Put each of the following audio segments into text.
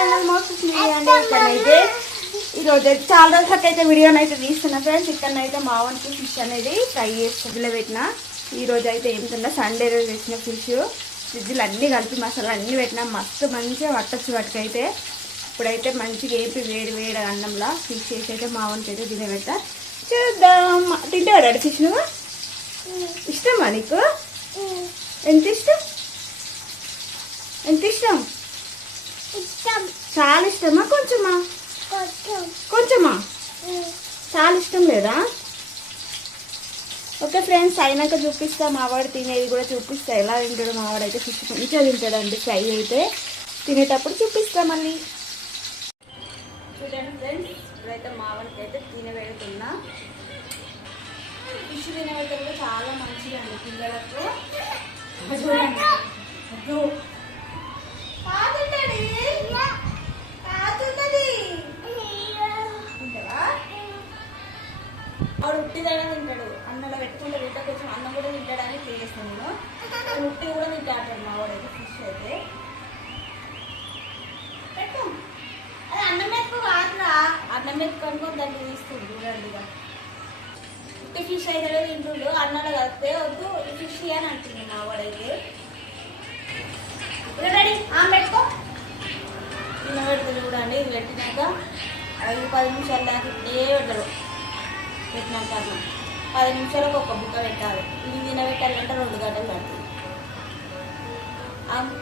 Channel Moses అండి. ఇక్కడైతే ఈరోజు చాలా రోజులకి అయితే వీడియోని అయితే తీస్తున్నా ఫ్రెండ్స్. ఇక్కడనైతే మావానికి ఫిష్ అనేది ఫ్రై చేసి ఫ్రిడ్జ్లో పెట్టిన. ఈరోజు అయితే ఏం తిన్నా, సండే రోజు తెచ్చిన ఫిష్ ఫ్రిడ్జ్లో అన్నీ కలిపి మసాలా అన్నీ పెట్టినా మస్తు మంచిగా పట్టచ్చు వాటికైతే. ఇప్పుడైతే మంచిగా వేపి వేడి వేడి అన్నంలా ఫిష్ చేసి అయితే మావానికి అయితే తినబెట్టా. చూద్దాం తింటాడు ఫిష్. నువ్వు ఇష్టమా నీకు? ఎంత ఇష్టం? ఎంత ఇష్టం? చాలా ఇష్టమా? కొంచెమా? కొంచెమా? చాలా ఇష్టం లేదా? ఓకే ఫ్రెండ్స్, అయినాక చూపిస్తా. మావాడు తినేది కూడా చూపిస్తా. ఎలా తింటాడు మావాడు అయితే. ఫిష్ మంచిగా తింటాడండి ఫ్రై అయితే. తినేటప్పుడు చూపిస్తా మళ్ళీ. చూడండి ఫ్రెండ్స్, ఇప్పుడైతే మావాడికి అయితే తినబెడుతున్నా. ఫిష్ తినబెట్టడం కూడా చాలా మంచిది అండి పిల్లలకు. చూడండి వాడు ఉట్టిదైనా తింటాడు. అన్నంలో పెట్టుకుంటే తింటా, కొంచెం అన్నం కూడా తింటాడని చేస్తాను నేను. ఉట్టి కూడా తింటాడు మా వాడైతే ఫిష్ అయితే. పెట్టు అది అన్నం ఎక్కువ కాదురా. అన్నం ఎక్కువ దాన్ని తీస్తుంది చూడండి. ఇక ఉట్టి ఫిష్ అయితే తింటుండు, అన్నంలో కలిపితే వద్దు ఫిష్ అని అంటుంది మా వాడైతే. రెడీ పెట్టుకో. తినబెడుతుంది చూడండి. ఇది పెట్టినాక 5-10 నిమిషాలు దాకా ఇట్టే పెట్టరు. పెట్టినాక 10 నిమిషాలకు ఒక బుక్క పెట్టాలి. ఇది తినబెట్టాలంటే 2 గంటలు పడుతుంది.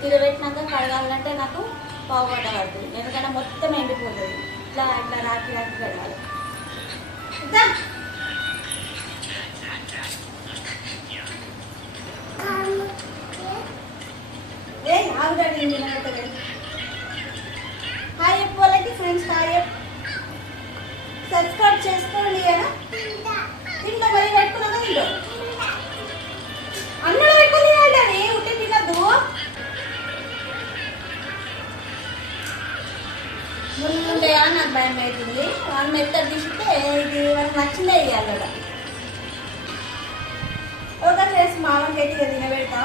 తినబెట్టినాక కడగాలంటే నాకు 1/2 గంట పడుతుంది. ఎందుకంటే మొత్తం ఎండిపోతుంది. ఇట్లా ఇట్లా రాత్రి రాత్రి కడగాలి. ఆల్రెడీ తినబెట్టలేదు. హాయ్ చెప్పు వాళ్ళకి ఫ్రెండ్స్. హాయ్ చెప్పు. సబ్స్క్రైబ్ చేసుకోండి కదా. తింటా మరి పెట్టుకున్నాక తింటా. అన్నంలో పెట్టుకుని తినాలి. ఉంటే తినద్దు. ముందుంటాయా నాకు భయం అవుతుంది. వాళ్ళు మెత్తగా తీసితే ఇది మనకు నచ్చిందే ఇవ్వాలి కదా. ఓకే ఫ్రెండ్స్, మామకి అయితే తినబెడతా.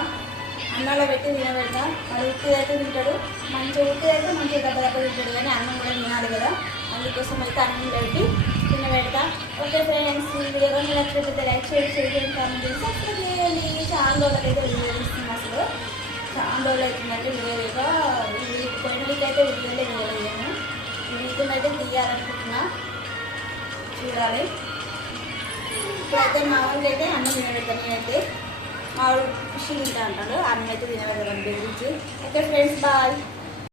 అన్నంలో పెట్టి తినబెడతా. అది ఉత్తిది అయితే తింటాడు. మంచిగా ఉత్తిది అయితే మంచిగా దెబ్బ తింటాడు. కానీ అన్నం కూడా తినాలి కదా. అందుకోసం అయితే అన్నం పెట్టి తినబెడతా. ఓకే ఫ్రెండ్స్, వీడియో కానీ నచ్చినట్లయితే లైక్ చేయండి, కామెంట్ చేసి సబ్స్క్రైబ్ చేయండి. చాలా రోజులకైతే వీడియో ఇస్తున్నాను. అసలు చాలా రోజులు అవుతుందంటే వీడియోగా పోయిన వీక్ అయితే వీడియోలే వేయలేను. ఈ వీక్ అయితే తీయాలనుకుంటున్నా. చూడాలి. ఇప్పుడైతే మా ఊరికి అయితే అన్నం తినబెడతాను. నేనైతే మా ఊరు ఫిష్ తింటా అంటాడు. అన్నం అయితే తినబెడతాను గురించి. Okay friends, bye.